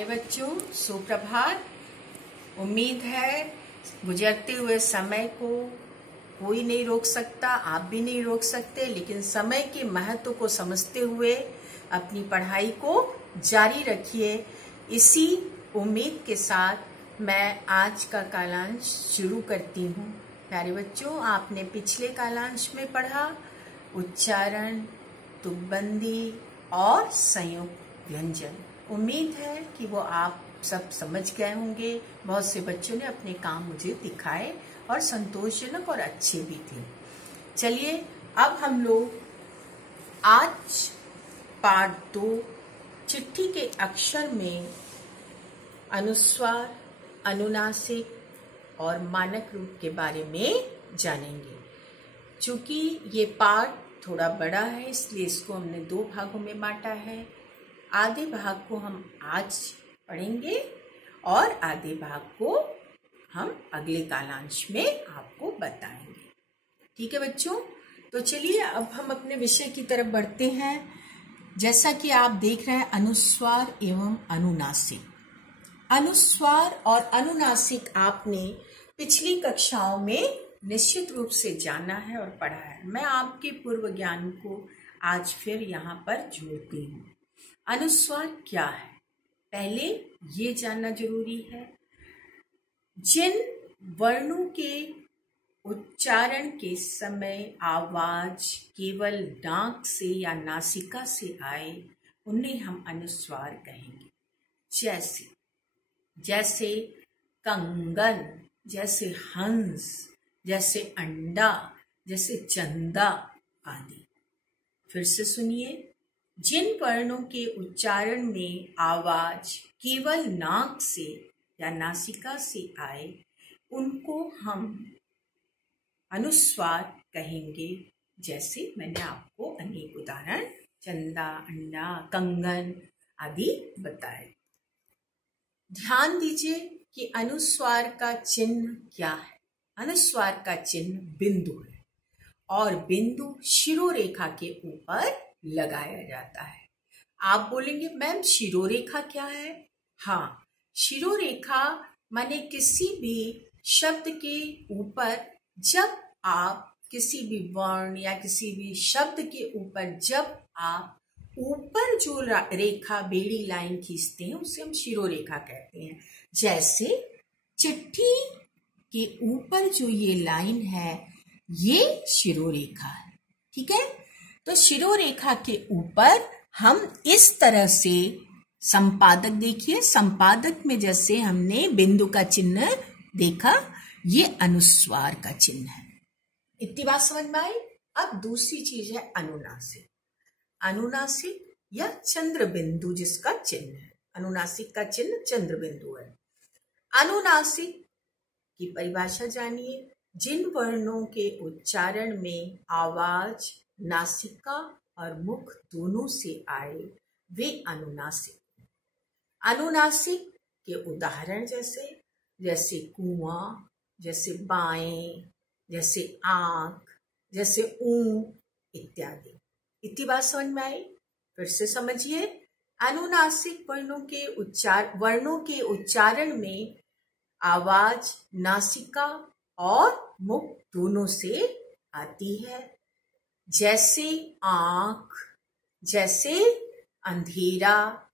प्यारे बच्चों, सुप्रभात। उम्मीद है गुजरते हुए समय को कोई नहीं रोक सकता, आप भी नहीं रोक सकते, लेकिन समय के महत्व को समझते हुए अपनी पढ़ाई को जारी रखिए। इसी उम्मीद के साथ मैं आज का कालांश शुरू करती हूँ। प्यारे बच्चों, आपने पिछले कालांश में पढ़ा उच्चारण, तुकबंदी और संयुक्त व्यंजन। उम्मीद है कि वो आप सब समझ गए होंगे। बहुत से बच्चों ने अपने काम मुझे दिखाए और संतोषजनक और अच्छे भी थे। चलिए अब हम लोग आज पार्ट 2 चिट्ठी के अक्षर में अनुस्वार, अनुनासिक और मानक रूप के बारे में जानेंगे। चूंकि ये पार्ट थोड़ा बड़ा है, इसलिए इसको हमने 2 भागों में बांटा है। आधे भाग को हम आज पढ़ेंगे और आधे भाग को हम अगले कालांश में आपको बताएंगे। ठीक है बच्चों, तो चलिए अब हम अपने विषय की तरफ बढ़ते हैं। जैसा कि आप देख रहे हैं, अनुस्वार एवं अनुनासिक। अनुस्वार और अनुनासिक आपने पिछली कक्षाओं में निश्चित रूप से जाना है और पढ़ा है। मैं आपके पूर्व ज्ञान को आज फिर यहाँ पर जोड़ती हूँ। अनुस्वार क्या है, पहले ये जानना जरूरी है। जिन वर्णों के उच्चारण के समय आवाज केवल नाक से या नासिका से आए, उन्हें हम अनुस्वार कहेंगे। जैसे कंगन, जैसे हंस, जैसे अंडा, जैसे चंदा आदि। फिर से सुनिए, जिन वर्णों के उच्चारण में आवाज केवल नाक से या नासिका से आए, उनको हम अनुस्वार कहेंगे। जैसे मैंने आपको अनेक उदाहरण चंदा, अंडा, कंगन आदि बताए। ध्यान दीजिए कि अनुस्वार का चिन्ह क्या है। अनुस्वार का चिन्ह बिंदु है और बिंदु शिरोरेखा के ऊपर लगाया जाता है। आप बोलेंगे मैम शिरोरेखा क्या है? हाँ, शिरोरेखा माने किसी भी शब्द के ऊपर जब आप किसी भी वर्ण या किसी भी शब्द के ऊपर जब आप ऊपर जो रेखा बेड़ी लाइन खींचते हैं, उसे हम शिरोरेखा कहते हैं। जैसे चिट्ठी के ऊपर जो ये लाइन है, ये शिरोरेखा है। ठीक है, तो शिरोरेखा के ऊपर हम इस तरह से संपादक, देखिए संपादक में जैसे हमने बिंदु का चिन्ह देखा, ये अनुस्वार का चिन्ह है। इतनी बात समझ में आई। अब दूसरी चीज है अनुनासिक। अनुनासिक या चंद्र बिंदु जिसका चिन्ह है। अनुनासिक का चिन्ह चंद्र बिंदु है। अनुनासिक की परिभाषा जानिए। जिन वर्णों के उच्चारण में आवाज नासिका और मुख दोनों से आए, वे अनुनासिक। अनुनासिक के उदाहरण जैसे कुआं, जैसे बाएं, जैसे आंख, जैसे ऊंट इत्यादि। इतनी बात समझ में आई। फिर से समझिए, अनुनासिक वर्णों के उच्चारण में आवाज नासिका और मुख दोनों से आती है। जैसे आंख, जैसे अंधेरा,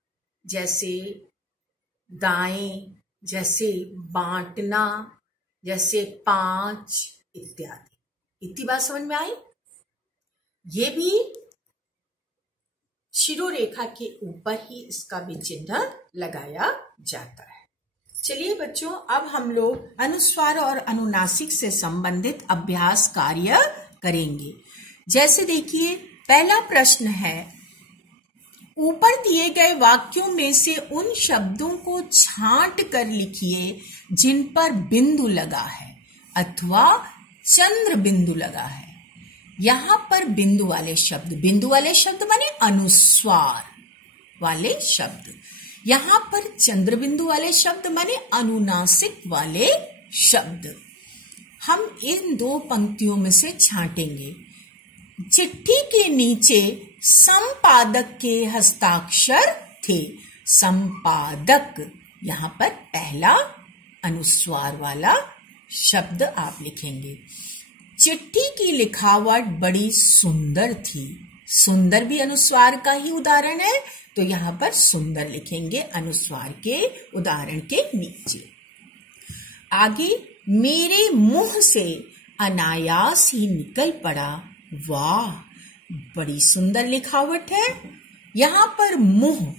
जैसे दाएं, जैसे बांटना, जैसे 5 इत्यादि। इतनी बात समझ में आई। ये भी शिरोरेखा के ऊपर ही इसका भी चिन्ह लगाया जाता है। चलिए बच्चों, अब हम लोग अनुस्वार और अनुनासिक से संबंधित अभ्यास कार्य करेंगे। जैसे देखिए, पहला प्रश्न है, ऊपर दिए गए वाक्यों में से उन शब्दों को छांट कर लिखिए जिन पर बिंदु लगा है अथवा चंद्र बिंदु लगा है। यहां पर बिंदु वाले शब्द माने अनुस्वार वाले शब्द। यहां पर चंद्र बिंदु वाले शब्द माने अनुनासिक वाले शब्द। हम इन 2 पंक्तियों में से छांटेंगे। चिट्ठी के नीचे संपादक के हस्ताक्षर थे। संपादक, यहाँ पर पहला अनुस्वार वाला शब्द आप लिखेंगे। चिट्ठी की लिखावट बड़ी सुंदर थी। सुंदर भी अनुस्वार का ही उदाहरण है, तो यहाँ पर सुंदर लिखेंगे अनुस्वार के उदाहरण के नीचे। आगे, मेरे मुंह से अनायास ही निकल पड़ा। वाह, बड़ी सुंदर लिखावट है। यहाँ पर मुंह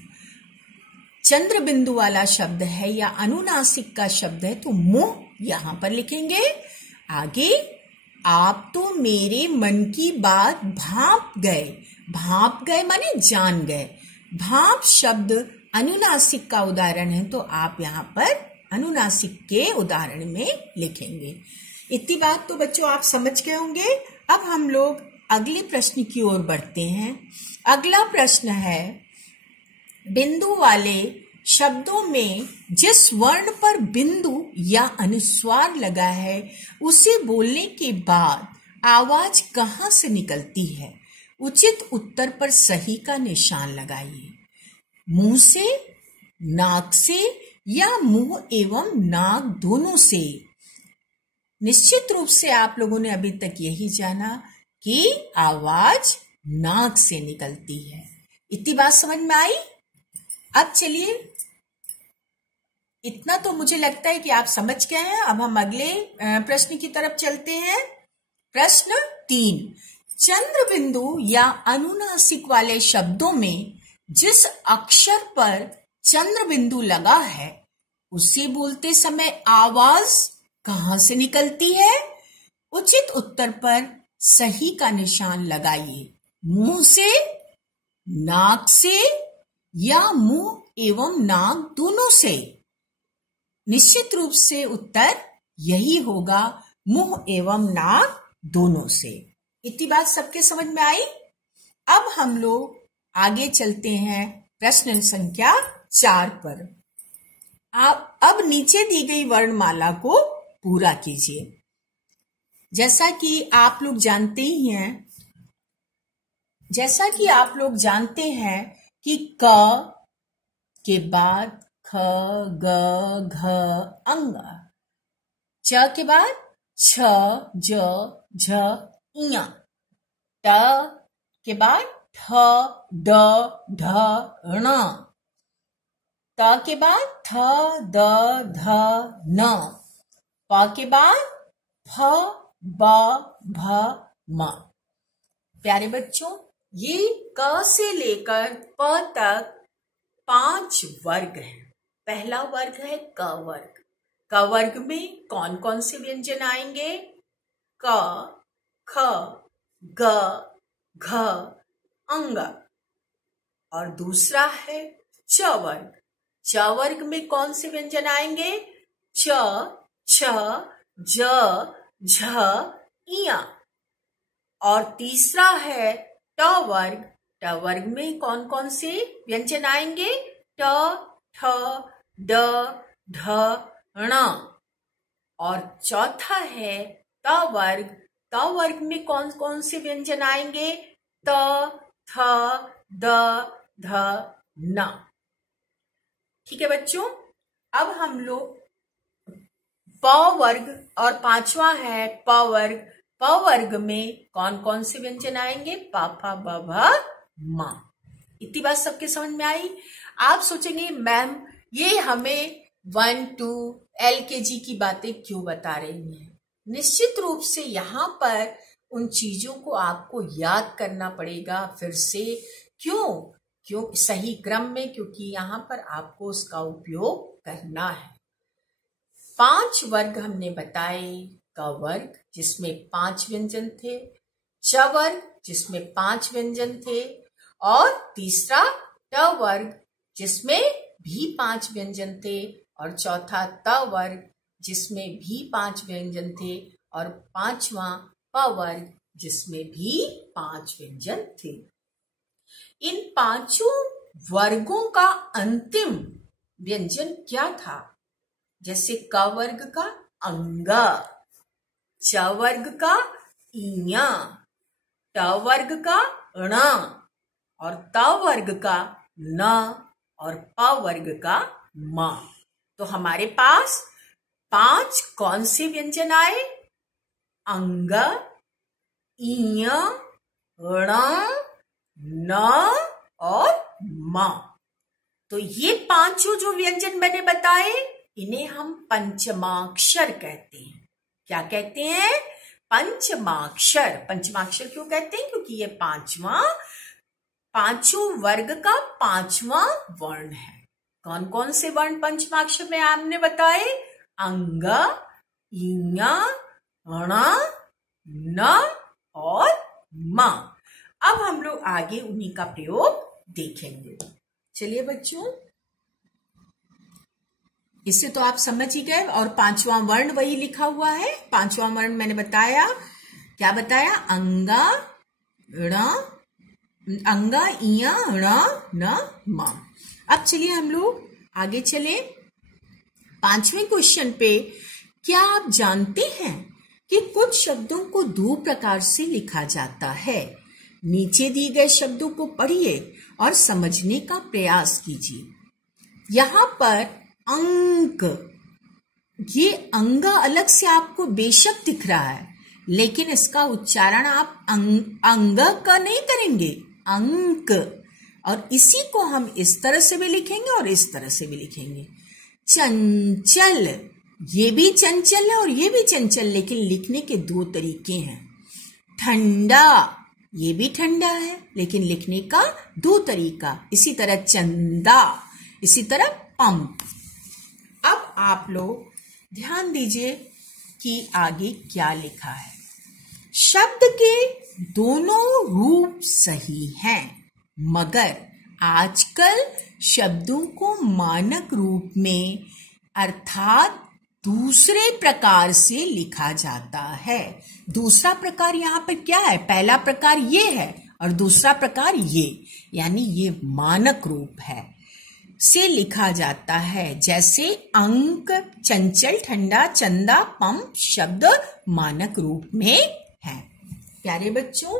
चंद्र बिंदु वाला शब्द है या अनुनासिक का शब्द है, तो मुंह यहाँ पर लिखेंगे। आगे, आप तो मेरे मन की बात भांप गए। भांप गए माने जान गए। भांप शब्द अनुनासिक का उदाहरण है, तो आप यहाँ पर अनुनासिक के उदाहरण में लिखेंगे। इतनी बात तो बच्चों आप समझ गए होंगे। अब हम लोग अगले प्रश्न की ओर बढ़ते हैं। अगला प्रश्न है, बिंदु वाले शब्दों में जिस वर्ण पर बिंदु या अनुस्वार लगा है उसे बोलने के बाद आवाज कहाँ से निकलती है? उचित उत्तर पर सही का निशान लगाइए। मुंह से, नाक से या मुंह एवं नाक दोनों से? निश्चित रूप से आप लोगों ने अभी तक यही जाना कि आवाज नाक से निकलती है। इतनी बात समझ में आई? अब चलिए, इतना तो मुझे लगता है कि आप समझ गए हैं। अब हम अगले प्रश्न की तरफ चलते हैं। प्रश्न 3, चंद्र बिंदु या अनुनासिक वाले शब्दों में जिस अक्षर पर चंद्र बिंदु लगा है उसे बोलते समय आवाज कहाँ से निकलती है? उचित उत्तर पर सही का निशान लगाइए। मुंह से, नाक से या मुंह एवं नाक दोनों से? निश्चित रूप से उत्तर यही होगा, मुंह एवं नाक दोनों से। इतनी बात सबके समझ में आई? अब हम लोग आगे चलते हैं प्रश्न संख्या 4 पर। आप अब नीचे दी गई वर्णमाला को पूरा कीजिए। जैसा कि आप लोग जानते हैं कि क के बाद ख, ग, घ, अंग, च के बाद छ, ज, झ, इया, ट के बाद ठ, ड, ढ, ण, त के बाद थ, द, ध, न, प के बाद फ, ब, भ, म। प्यारे बच्चों, ये क से लेकर प तक 5 वर्ग हैं। पहला वर्ग है क वर्ग। क वर्ग में कौन कौन से व्यंजन आएंगे? क, ख, ग, घ, अंग। और दूसरा है च वर्ग। च वर्ग में कौन से व्यंजन आएंगे? च, छ, ज, झ, इया। और तीसरा है ट वर्ग। ट वर्ग में कौन कौन से व्यंजन आएंगे? ट, ठ, ड, ढ, ण। और चौथा है त वर्ग। त वर्ग में कौन कौन से व्यंजन आएंगे? त, थ, द, ध, न। ठीक है बच्चों, अब हम लोग प वर्ग और पांचवा है प वर्ग। प वर्ग में कौन कौन से व्यंजन आएंगे? प, फ, ब, भ, म। इतनी बात सबके समझ में आई? आप सोचेंगे मैम ये हमें 1, 2 LKG की बातें क्यों बता रही हैं? निश्चित रूप से यहाँ पर उन चीजों को आपको याद करना पड़ेगा फिर से। क्यों सही क्रम में, क्योंकि यहाँ पर आपको उसका उपयोग करना है। 5 वर्ग हमने बताए। क वर्ग जिसमें 5 व्यंजन थे, च वर्ग जिसमें 5 व्यंजन थे, और तीसरा ट वर्ग जिसमें भी 5 व्यंजन थे, और चौथा त वर्ग जिसमें भी 5 व्यंजन थे, और पांचवा प वर्ग जिसमें भी 5 व्यंजन थे। इन 5 वर्गों का अंतिम व्यंजन क्या था? जैसे क वर्ग का अंग, च वर्ग का इया, ट वर्ग का ण और त वर्ग का न, और प वर्ग का म। तो हमारे पास 5 कौन से व्यंजन आए? अंग, इय, ण, न और म। तो ये पांचों जो व्यंजन मैंने बताए, इन्हें हम पंचमाक्षर कहते हैं। क्या कहते हैं? पंचमाक्षर। पंचमाक्षर क्यों कहते हैं? क्योंकि ये पांचों वर्ग का 5वां वर्ण है। कौन कौन से वर्ण पंचमाक्षर में आपने बताए? अंग, इङ, ण, न और म। अब हम लोग आगे उन्हीं का प्रयोग देखेंगे। चलिए बच्चों, इससे तो आप समझ ही गए। और 5वां वर्ण वही लिखा हुआ है। 5वां वर्ण मैंने बताया, क्या बताया? अंगा, इय, ण, न, म। अब चलिए हम लोग आगे चले 5वें क्वेश्चन पे। क्या आप जानते हैं कि कुछ शब्दों को 2 प्रकार से लिखा जाता है? नीचे दिए गए शब्दों को पढ़िए और समझने का प्रयास कीजिए। यहाँ पर अंक, ये अंगा अलग से आपको बेशक दिख रहा है, लेकिन इसका उच्चारण आप अंग का नहीं करेंगे, अंक। और इसी को हम इस तरह से भी लिखेंगे और इस तरह से भी लिखेंगे। चंचल, ये भी चंचल है और ये भी चंचल, लेकिन लिखने के 2 तरीके हैं। ठंडा, ये भी ठंडा है, लेकिन लिखने का 2 तरीका। इसी तरह चंदा, इसी तरह पंप। अब आप लोग ध्यान दीजिए कि आगे क्या लिखा है। शब्द के दोनों रूप सही हैं, मगर आजकल शब्दों को मानक रूप में अर्थात दूसरे प्रकार से लिखा जाता है। दूसरा प्रकार यहाँ पर क्या है? पहला प्रकार ये है और दूसरा प्रकार ये, यानी ये मानक रूप है से लिखा जाता है। जैसे अंक, चंचल, ठंडा, चंदा, पंप शब्द मानक रूप में है। प्यारे बच्चों,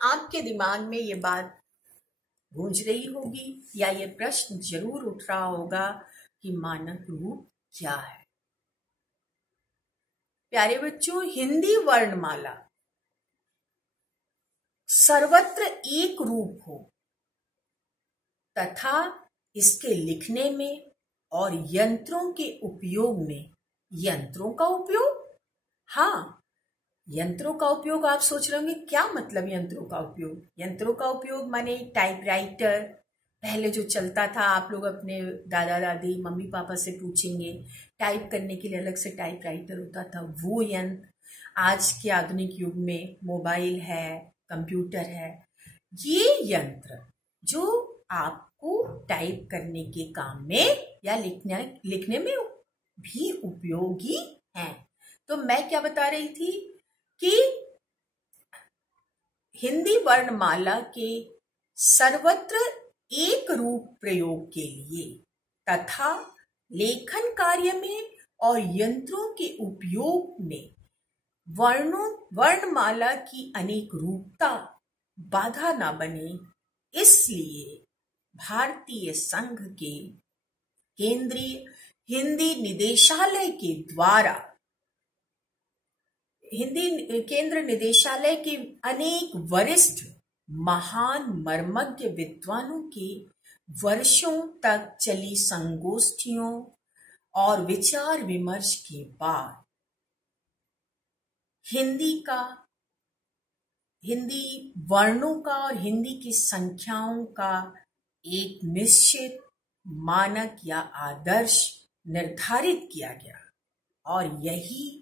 आपके दिमाग में ये बात गूंज रही होगी या ये प्रश्न जरूर उठ रहा होगा कि मानक रूप क्या है। प्यारे बच्चों, हिंदी वर्णमाला सर्वत्र एक रूप हो तथा इसके लिखने में और यंत्रों के उपयोग में, यंत्रों का उपयोग, हाँ यंत्रों का उपयोग। आप सोच रहे होंगे क्या मतलब यंत्रों का उपयोग? यंत्रों का उपयोग माने टाइपराइटर, पहले जो चलता था, आप लोग अपने दादा दादी मम्मी पापा से पूछेंगे, टाइप करने के लिए अलग से टाइपराइटर होता था, वो यंत्र। आज के आधुनिक युग में मोबाइल है, कंप्यूटर है। ये यंत्र जो आपको टाइप करने के काम में या लिखने में भी उपयोगी हैं। तो मैं क्या बता रही थी कि हिंदी वर्णमाला के सर्वत्र एक रूप प्रयोग के लिए तथा लेखन कार्य में और यंत्रों के उपयोग में वर्णमाला की अनेक रूपता बाधा न बने, इसलिए भारतीय संघ के केंद्रीय हिंदी निदेशालय के द्वारा हिंदी केंद्र निदेशालय के अनेक वरिष्ठ महान मर्मज्ञ विद्वानों के वर्षों तक चली संगोष्ठियों और विचार विमर्श के बाद हिंदी वर्णों का और हिंदी की संख्याओं का एक निश्चित मानक या आदर्श निर्धारित किया गया और यही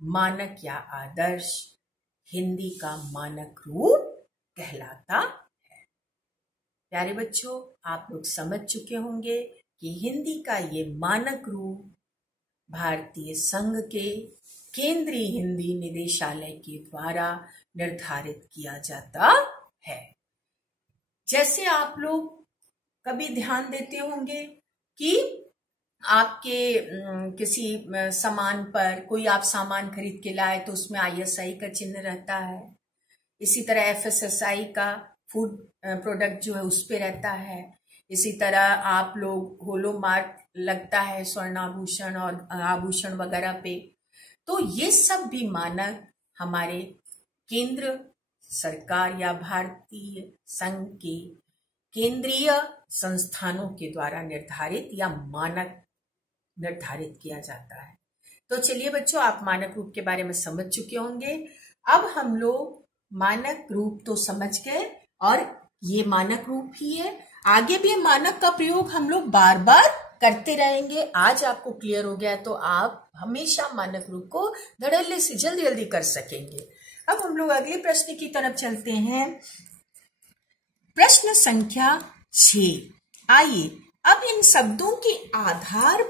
मानक या आदर्श हिंदी का मानक रूप कहलाता है। प्यारे बच्चों, आप लोग समझ चुके होंगे कि हिंदी का ये मानक रूप भारतीय संघ के केंद्रीय हिंदी निदेशालय के द्वारा निर्धारित किया जाता है। जैसे आप लोग कभी ध्यान देते होंगे कि आपके किसी सामान पर, कोई आप सामान खरीद के लाए तो उसमें ISI का चिन्ह रहता है। इसी तरह FSSAI का फूड प्रोडक्ट जो है उस पे रहता है। इसी तरह आप लोग होलोमार्क लगता है स्वर्णाभूषण और आभूषण वगैरह पे, तो ये सब भी मानक हमारे केंद्र सरकार या भारतीय संघ के केंद्रीय संस्थानों के द्वारा निर्धारित या मानक निर्धारित किया जाता है। तो चलिए बच्चों, आप मानक रूप के बारे में समझ चुके होंगे। अब हम लोग मानक रूप तो समझ गए और ये मानक रूप ही है, आगे भी मानक का प्रयोग हम लोग बार बार करते रहेंगे। आज आपको क्लियर हो गया तो आप हमेशा मानक रूप को धड़ल्ले से जल्दी जल्दी कर सकेंगे। अब हम लोग अगले प्रश्न की तरफ चलते हैं। प्रश्न संख्या 6। आइए अब इन शब्दों के आधार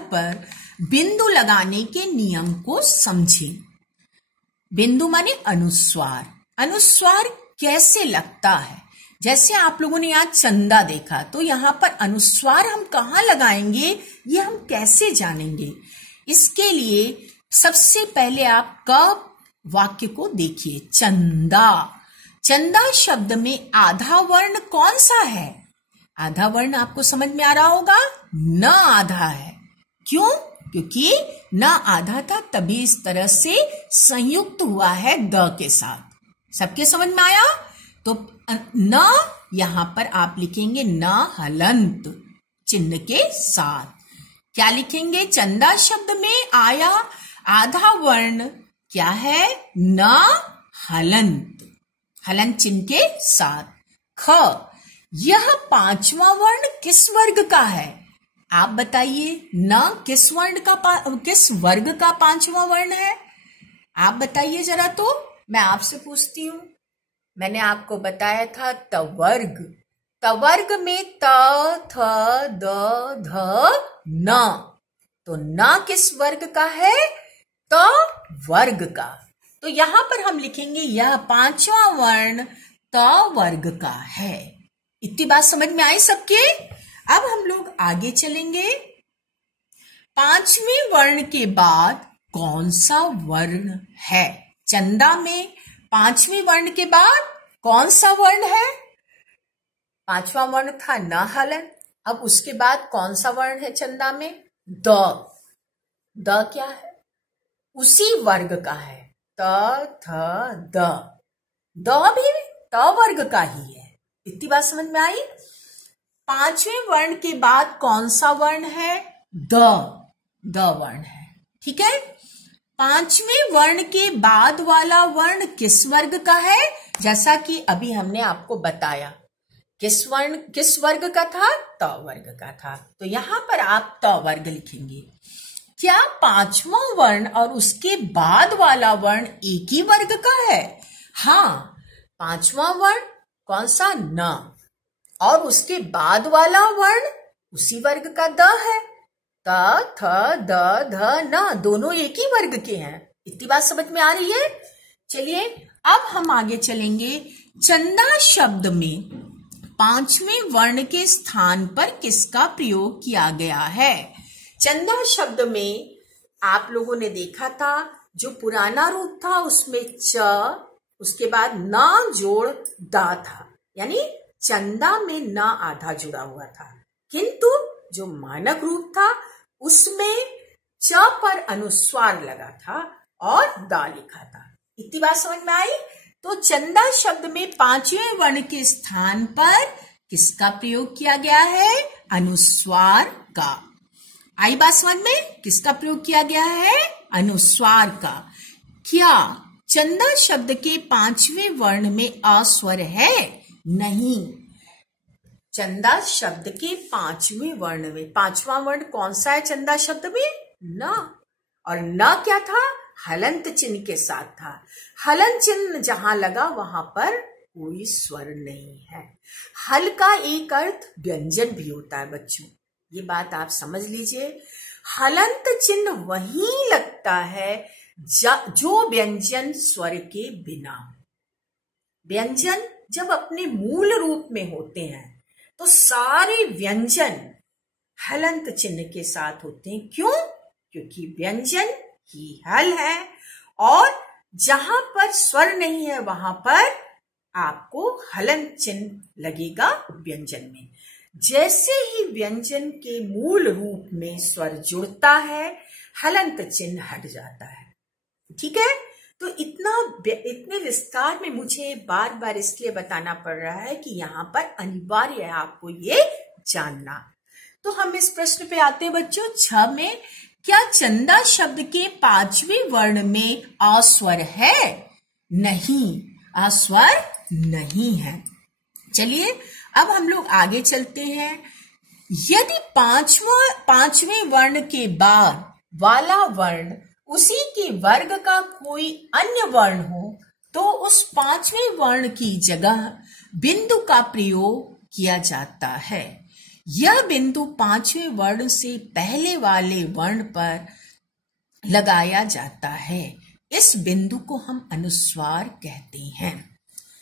पर बिंदु लगाने के नियम को समझें। बिंदु माने अनुस्वार। अनुस्वार कैसे लगता है? जैसे आप लोगों ने आज चंदा देखा, तो यहाँ पर अनुस्वार हम कहाँ लगाएंगे, ये हम कैसे जानेंगे? इसके लिए सबसे पहले आप क वाक्य को देखिए। चंदा, चंदा शब्द में आधा वर्ण कौन सा है? आधा वर्ण आपको समझ में आ रहा होगा, न आधा है। क्यों? क्योंकि न आधा था, तभी इस तरह से संयुक्त हुआ है द के साथ। सबके समझ में आया? तो न यहां पर आप लिखेंगे न हलंत चिन्ह के साथ। क्या लिखेंगे? चंदा शब्द में आया आधा वर्ण क्या है? न हलंत, हलंत चिन्ह के साथ। ख, यह पांचवा वर्ण किस वर्ग का है? आप बताइए, न किस वर्ग का पांचवा वर्ण है? आप बताइए जरा। तो मैं आपसे पूछती हूं, मैंने आपको बताया था तवर्ग। तवर्ग में त, थ, द, ध, न। तो न किस वर्ग का है? त वर्ग का। तो यहां पर हम लिखेंगे यह पांचवा वर्ण त वर्ग का है। इतनी बात समझ में आई सबके? अब हम लोग आगे चलेंगे। पांचवें वर्ण के बाद कौन सा वर्ण है? चंदा में पांचवें वर्ण के बाद कौन सा वर्ण है? पांचवा वर्ण था न हलन। अब उसके बाद कौन सा वर्ण है चंदा में? द। द क्या है? उसी वर्ग का है। त, थ, द। द भी त वर्ग का ही है। इतनी बात समझ में आई? पांचवें वर्ण के बाद कौन सा वर्ण है? द। द वर्ण है। ठीक है। पांचवें वर्ण के बाद वाला वर्ण किस वर्ग का है? जैसा कि अभी हमने आपको बताया, किस वर्ग का था? त वर्ग का था। तो यहां पर आप त वर्ग लिखेंगे। क्या पांचवा वर्ण और उसके बाद वाला वर्ण एक ही वर्ग का है? हाँ, पांचवा वर्ण कौन सा? न। और उसके बाद वाला वर्ण उसी वर्ग का द है। त, थ, द, ध, न दोनों एक ही वर्ग के हैं। इतनी बात समझ में आ रही है? चलिए अब हम आगे चलेंगे। चंदा शब्द में पांचवें वर्ण के स्थान पर किसका प्रयोग किया गया है? चंदा शब्द में आप लोगों ने देखा था, जो पुराना रूप था उसमें च, उसके बाद न जोड़ दा था, यानी चंदा में न आधा जुड़ा हुआ था। किंतु जो मानक रूप था उसमें च पर अनुस्वार लगा था और दा लिखा था। इतनी बात समझ में आई? तो चंदा शब्द में पांचवें वर्ण के स्थान पर किसका प्रयोग किया गया है? अनुस्वार का। आई बात समझ में? किसका प्रयोग किया गया है? अनुस्वार का। क्या चंदा शब्द के पांचवें वर्ण में अस्वर है? नहीं। चंदा शब्द के पांचवें वर्ण में पांचवा वर्ण कौन सा है चंदा शब्द में? न। और न क्या था? हलंत चिन्ह के साथ था। हलन चिन्ह जहां लगा वहां पर कोई स्वर नहीं है। हल का एक अर्थ व्यंजन भी होता है बच्चों, ये बात आप समझ लीजिए। हलंत चिन्ह वहीं लगता है जो व्यंजन स्वर के बिना। व्यंजन जब अपने मूल रूप में होते हैं तो सारे व्यंजन हलंत चिन्ह के साथ होते हैं। क्यों? क्योंकि व्यंजन ही हल है और जहां पर स्वर नहीं है वहां पर आपको हलंत चिन्ह लगेगा व्यंजन में। जैसे ही व्यंजन के मूल रूप में स्वर जुड़ता है, हलंत चिन्ह हट जाता है। ठीक है, तो इतने विस्तार में मुझे बार बार इसलिए बताना पड़ रहा है कि यहाँ पर अनिवार्य है आपको ये जानना। तो हम इस प्रश्न पे आते हैं बच्चों 6 में, क्या चंदा शब्द के 5वें वर्ण में अस्वर है? नहीं, अस्वर नहीं है। चलिए अब हम लोग आगे चलते हैं। यदि 5वें वर्ण के बाद वाला वर्ण उसी के वर्ग का कोई अन्य वर्ण हो तो उस 5वें वर्ण की जगह बिंदु का प्रयोग किया जाता है। यह बिंदु 5वें वर्ण से पहले वाले वर्ण पर लगाया जाता है। इस बिंदु को हम अनुस्वार कहते हैं।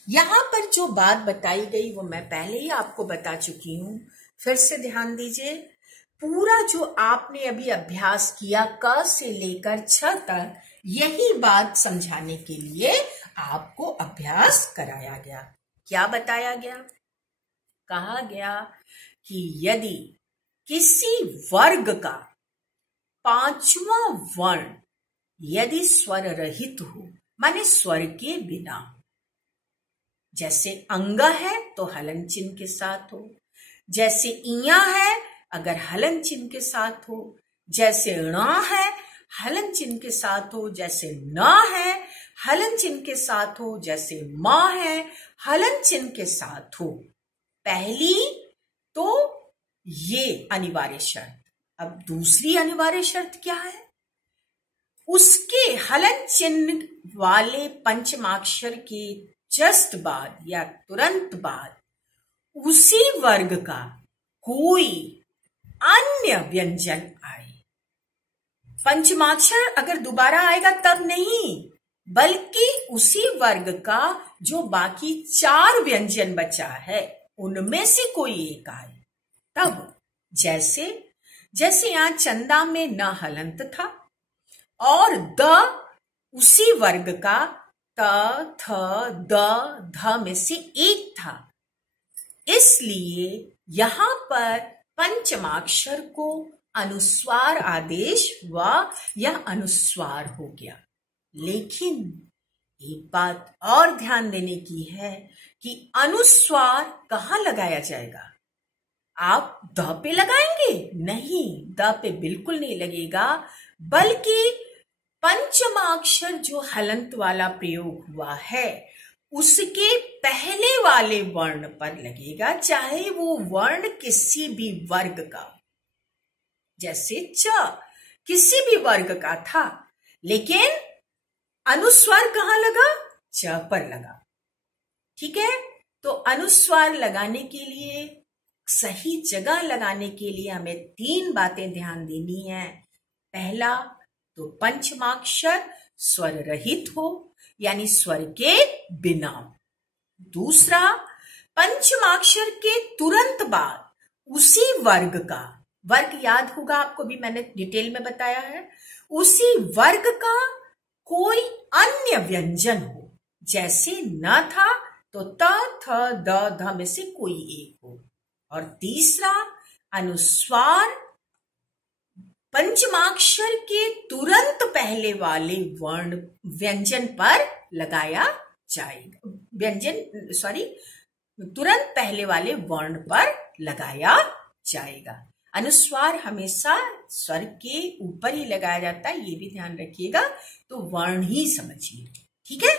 यहां पर जो बात बताई गई वो मैं पहले ही आपको बता चुकी हूं। फिर से ध्यान दीजिए, पूरा जो आपने अभी अभ्यास किया क से लेकर 6 तक, यही बात समझाने के लिए आपको अभ्यास कराया गया। क्या बताया गया? कहा गया कि यदि किसी वर्ग का 5वां वर्ण यदि स्वर रहित हो, माने स्वर के बिना, जैसे अंग है तो हलन चिन्ह के साथ हो, जैसे इया है अगर हलन चिन्ह के साथ हो, जैसे ण है हलन चिन्ह के साथ हो, जैसे न है हलन चिन्ह के साथ हो, जैसे म है हलन चिन्ह के साथ हो। पहली तो ये अनिवार्य शर्त। अब दूसरी अनिवार्य शर्त क्या है? उसके हलन चिन्ह वाले पंचमाक्षर के जस्ट बाद या तुरंत बाद उसी वर्ग का कोई अन्य व्यंजन आए। पंचमाक्षर अगर दोबारा आएगा तब नहीं, बल्कि उसी वर्ग का जो बाकी 4 व्यंजन बचा है उनमें से कोई एक आए तब। जैसे यहां चंदा में न हलंत था और द उसी वर्ग का त, थ, द, ध में से एक था, इसलिए यहां पर पंचमाक्षर को अनुस्वार आदेश हुआ या अनुस्वार हो गया। लेकिन एक बात और ध्यान देने की है कि अनुस्वार कहाँ लगाया जाएगा? आप द पे लगाएंगे? नहीं, द पे बिल्कुल नहीं लगेगा, बल्कि पंचमाक्षर जो हलंत वाला प्रयोग हुआ है उसके पहले वाले वर्ण पर लगेगा, चाहे वो वर्ण किसी भी वर्ग का। जैसे च किसी भी वर्ग का था, लेकिन अनुस्वार कहाँ लगा? च पर लगा। ठीक है, तो अनुस्वार लगाने के लिए, सही जगह लगाने के लिए हमें 3 बातें ध्यान देनी है। पहला तो पंचमाक्षर स्वर रहित हो, यानी स्वर के बिना। दूसरा, पंचमाक्षर के तुरंत बाद उसी वर्ग का, वर्ग याद होगा आपको, भी मैंने डिटेल में बताया है, उसी वर्ग का कोई अन्य व्यंजन हो। जैसे न था तो त, थ, द, ध में से कोई एक हो। और तीसरा, अनुस्वार पंचमाक्षर के तुरंत पहले वाले वर्ण व्यंजन पर लगाया जाएगा। तुरंत पहले वाले वर्ण पर लगाया जाएगा। अनुस्वार हमेशा स्वर के ऊपर ही लगाया जाता है, ये भी ध्यान रखिएगा। तो वर्ण ही समझिए। ठीक है,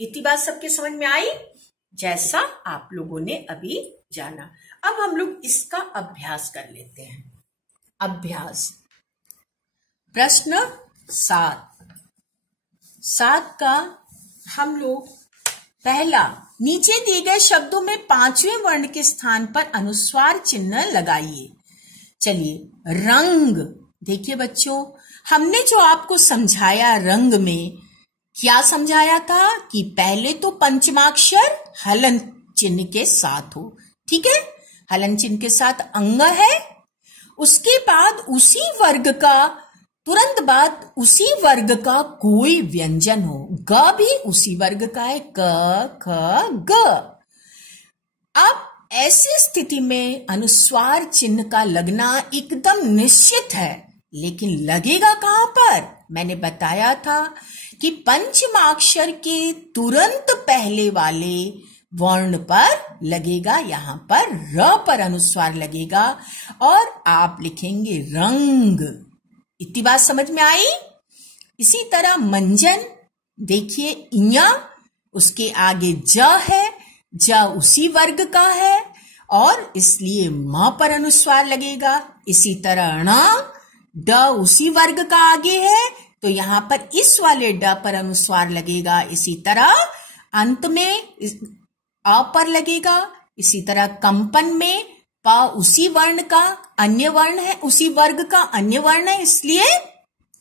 इतनी बात सबके समझ में आई जैसा आप लोगों ने अभी जाना। अब हम लोग इसका अभ्यास कर लेते हैं। अभ्यास प्रश्न 7 का हम लोग पहला, नीचे दिए गए शब्दों में 5वें वर्ण के स्थान पर अनुस्वार चिन्ह लगाइए। चलिए, रंग। देखिए बच्चों, हमने जो आपको समझाया रंग में, क्या समझाया था कि पहले तो पंचमाक्षर हलन चिन्ह के साथ हो। ठीक है, हलन चिन्ह के साथ अंग है, उसके बाद उसी वर्ग का तुरंत बाद उसी वर्ग का कोई व्यंजन हो, ग भी उसी वर्ग का है, क ख ग। अब ऐसी स्थिति में अनुस्वार चिन्ह का लगना एकदम निश्चित है, लेकिन लगेगा कहां पर? मैंने बताया था कि पंचमाक्षर के तुरंत पहले वाले वर्ण पर लगेगा, यहां पर र पर अनुस्वार लगेगा और आप लिखेंगे रंग। इतनी बात समझ में आई? इसी तरह मंजन, देखिए इया, उसके आगे ज है, ज उसी वर्ग का है और इसलिए म पर अनुस्वार लगेगा। इसी तरह ण, ड उसी वर्ग का आगे है तो यहां पर इस वाले ड पर अनुस्वार लगेगा। इसी तरह अंत में अ पर लगेगा। इसी तरह कंपन में प उसी वर्ण का अन्य वर्ण है, उसी वर्ग का अन्य वर्ण है, इसलिए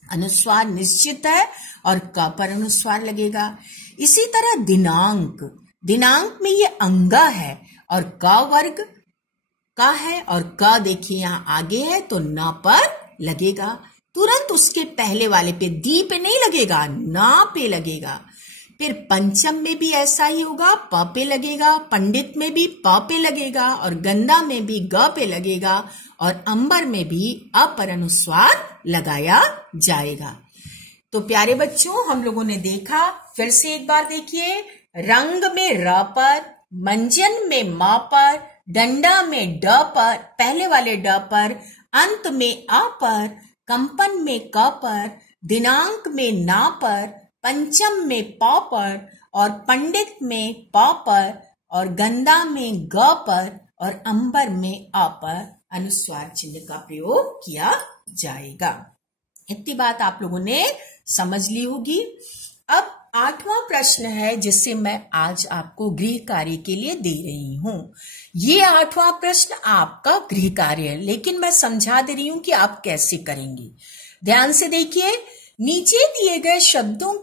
अनुस्वार निश्चित है और क पर अनुस्वार लगेगा। इसी तरह दिनांक, दिनांक में ये अंगा है और क वर्ग का है और क देखिए यहां आगे है तो न पर लगेगा। तुरंत उसके पहले वाले पे, दी पे नहीं लगेगा, ना पे लगेगा। फिर पंचम में भी ऐसा ही होगा, प पे लगेगा, पंडित में भी प पे लगेगा और गंदा में भी ग पे लगेगा और अंबर में भी अ पर अनुस्वार लगाया जाएगा। तो प्यारे बच्चों, हम लोगों ने देखा, फिर से एक बार देखिए, रंग में र पर, मंजन में म पर, डंडा में ड पर, पहले वाले ड पर, अंत में अ पर, कंपन में क पर, दिनांक में ना पर, पंचम में प पर और पंडित में प पर और गंदा में ग पर और अंबर में अ पर अनुस्वार चिन्ह का प्रयोग किया जाएगा। इतनी बात आप लोगों ने समझ ली होगी। अब 8वां प्रश्न है जिससे मैं आज आपको गृह कार्य के लिए दे रही हूं। ये 8वां प्रश्न आपका गृह कार्य है, लेकिन मैं समझा दे रही हूं कि आप कैसे करेंगे। ध्यान से देखिए, नीचे दिए गए शब्दों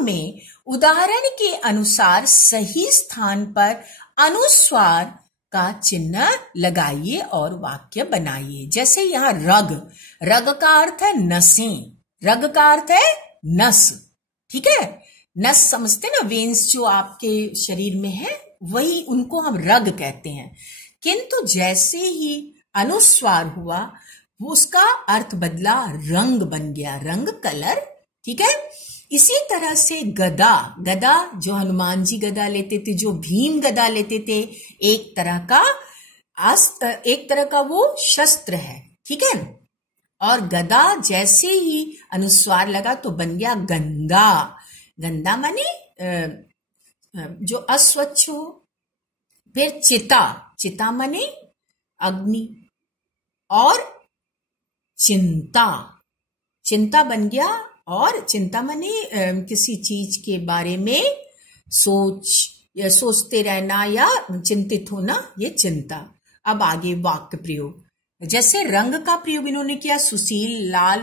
में उदाहरण के अनुसार सही स्थान पर अनुस्वार का चिन्ह लगाइए और वाक्य बनाइए। जैसे यहाँ रग, रग का अर्थ है नसें, रग का अर्थ है नस, ठीक है। नस समझते ना, वेन्स जो आपके शरीर में है वही, उनको हम रग कहते हैं। किंतु जैसे ही अनुस्वार हुआ वो उसका अर्थ बदला, रंग बन गया, रंग कलर, ठीक है। इसी तरह से गदा, गदा जो हनुमान जी गदा लेते थे, जो भीम गदा लेते थे, एक तरह का वो शस्त्र है, ठीक है। और गदा जैसे ही अनुस्वार लगा तो बन गया गंदा, गंदा माने जो अस्वच्छ हो। फिर चिता, चिता माने अग्नि। और चिंता, चिंता बन गया, और चिंता माने किसी चीज के बारे में सोचते रहना या चिंतित होना, ये चिंता। अब आगे वाक्य प्रयोग, जैसे रंग का प्रयोग इन्होंने किया, सुशीला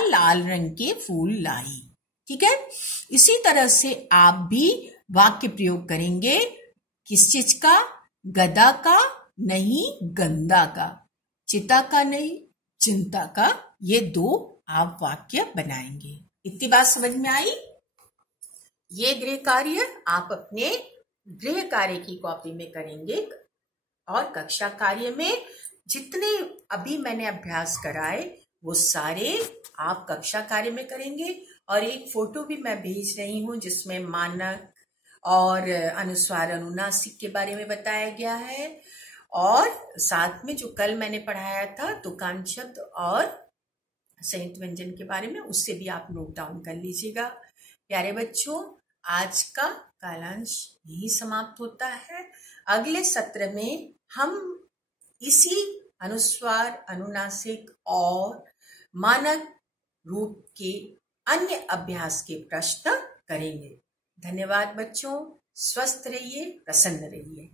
लाल रंग के फूल लाई, ठीक है। इसी तरह से आप भी वाक्य प्रयोग करेंगे, किस चीज का? गदा का नहीं, गंदा का, चिता का नहीं, चिंता का। ये दो आप वाक्य बनाएंगे। इतनी बात समझ में आई? ये गृह कार्य आप अपने गृह कार्य की कॉपी में करेंगे और कक्षा कार्य में जितने अभी मैंने अभ्यास कराए वो सारे आप कक्षा कार्य में करेंगे। और एक फोटो भी मैं भेज रही हूँ जिसमें मानक और अनुस्वार अनुनासिक के बारे में बताया गया है, और साथ में जो कल मैंने पढ़ाया था तुकान शब्द और संयुक्त व्यंजन के बारे में, उससे भी आप नोट डाउन कर लीजिएगा। प्यारे बच्चों, आज का कालांश यही समाप्त होता है। अगले सत्र में हम इसी अनुस्वार अनुनासिक और मानक रूप के अन्य अभ्यास के प्रश्न करेंगे। धन्यवाद बच्चों, स्वस्थ रहिए, प्रसन्न रहिए।